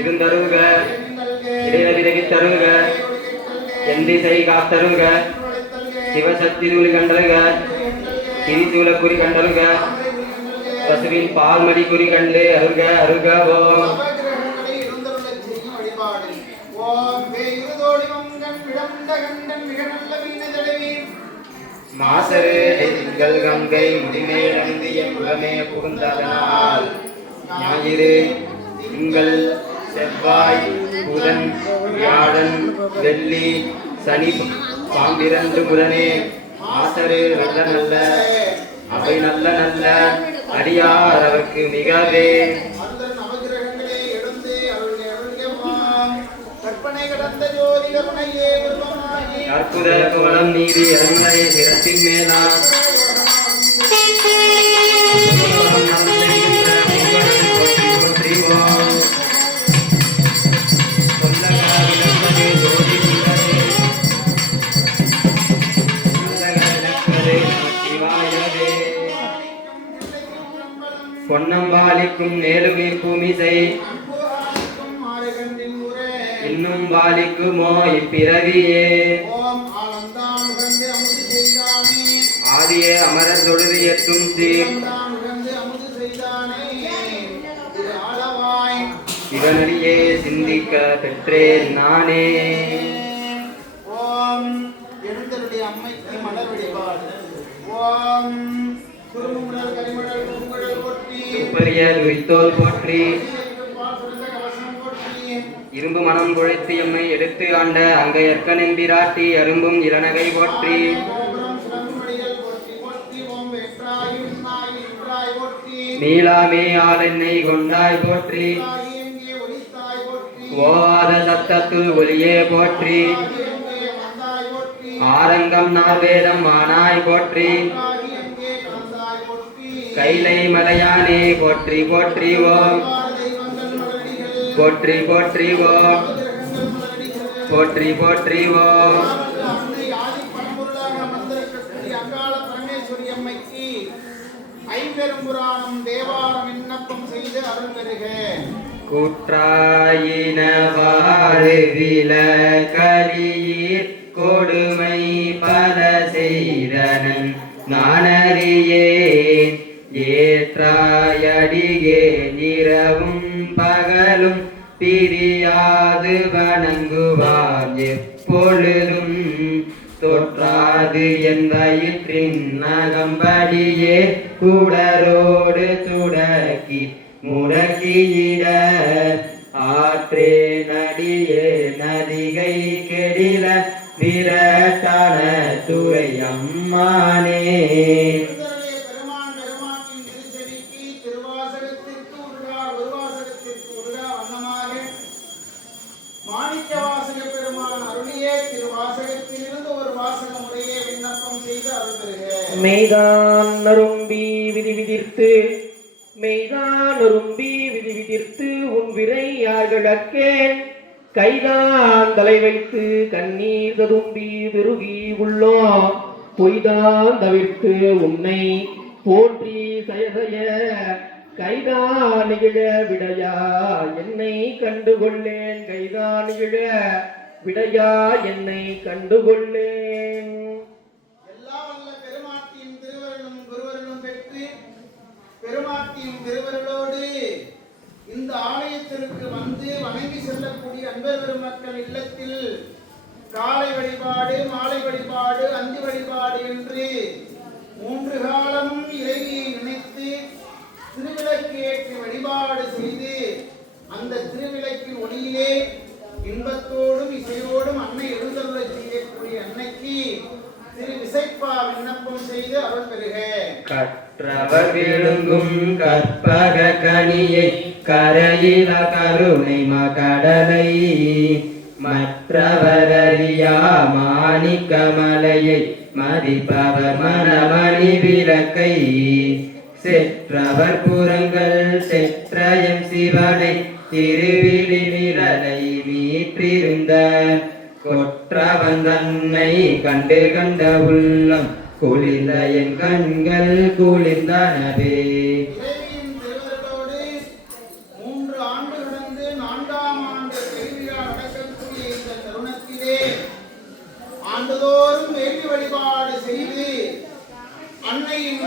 இருந்தருக இடையவிதகி தருக எந்திசை காத்தருக சிவசக்தி தூளி கண்டருக கிரிசூல குறி கண்டருக பசுவின் பால்மடி குறி கண்டு அருக அருக மாசரு திங்கள் கங்கை முடிமேலந்திய புலமே புகுந்ததனால் ஞாயிறு திங்கள் செவ்வாய் புதன் வியாழன் வெள்ளி சனி பாம்பிரண்டு புதனே ஆசரு நல்ல நல்ல அவை நல்ல நல்ல அடியார் அவருக்கு மிகவே அற்புத கோலம் நீதி அருணை சிறப்பின் மேலா பொன்னம்பாலிக்கும் நேலுமீர் பூமிசை இன்னும் பாலிக்குமோ இப்பிறவியே ஆதியே அமரர் தொழுது எட்டும் சீர் சிவனடியே சிந்திக்க பெற்றேன் நானே. ஓம் எழுந்தருடைய அம்மைக்கு மலர் வழிபாடு. ஓம் குருமுடல் கரிமடல் குங்குடல் போற்றி துப்பரிய துரித்தோல் போற்றி இரும்பு மனம் குழைத்து எம்மை எடுத்து ஆண்ட அங்கையற்க நெம்பிராட்டி அரும்பும் இளநகை போற்றி நீலாமே ஆளெண்ணை கொண்டாய் போற்றி ஓவாத சத்தத்துள் ஒளியே போற்றி ஆரங்கம் நார்வேதம் ஆனாய் போற்றி கைலை மலையானே போற்றி போற்றி ஓம் போற்றி போற்றி ஓம் போற்றி போற்றி ஓம் ஐம்பெரும்புராணம் தேவாரம் விண்ணப்பம் செய்து அருள் பெறுக. கூற்றாயினவாறு விலகலியீர் கொடுமை பல செய்தனன் நானறியேன் ஏற்றாயடியே இரவும் பகலும் பிரியாது வணங்குவான் எப்பொழுதும் தொற்றாது என் வயிற்றின் நகம்படியே குடரோடு துடக்கி முடக்கியிட ஆற்றே நடியே நதிகை கெடில விரட்டான துறை அம்மானே. மெய்தான் நரும்பி விதி விதிர்த்து மெய்தான் நரும்பி விதி விதிர்த்து உன் விரை யார்களக்கேன் கைதான் தலை வைத்து கண்ணீர் ததும்பி விருகி உள்ளோ பொய்தான் தவிர்த்து உன்னை போற்றி சயசய கைதான் நிகழ விடையா என்னை கண்டுகொள்ளேன் கைதான் நிகழ விடையா என்னை கண்டுகொள்ளேன். பெருமாட்டியின் திருவருளோடு இந்த ஆலயத்திற்கு வந்து வணங்கி செல்லக்கூடிய அன்பர் பெருமக்கள் இல்லத்தில் காலை வழிபாடு மாலை வழிபாடு அந்தி வழிபாடு என்று 3 காலமும் இறைவியை நினைத்து திருவிளக்கு ஏற்றி வழிபாடு செய்து அந்த திருவிளக்கின் ஒளியிலே இன்பத்தோடும் இசையோடும் அன்னை எழுந்தருளை செய்யக்கூடிய அன்னைக்கு திரு விசைப்பா விண்ணப்பம் செய்து அருள் பெறுக. கற்றவர் விழுங்கும் கற்பக கனியை கரையில கருணை மகடலை மற்றவரறியா மாணிக்கமலையை மதிப்பவர் மனமணி விளக்கை செற்றவர் புறங்கள் செற்றயம் சிவனை திருவிழி நிழலை மீற்றிருந்த கொற்றவன் தன்னை கண்டு கண்ட உள்ளம் குளிர்ந்த என் கண்கள் குளிர்ந்தனவே. இறைவியின் திருவருளோடு 3 ஆண்டு கடந்து 4ஆம் ஆண்டு பெருவிழா நடக்கக்கூடிய இந்த தருணத்திலே ஆண்டுதோறும் வேள்வி வழிபாடு செய்து அன்னையின்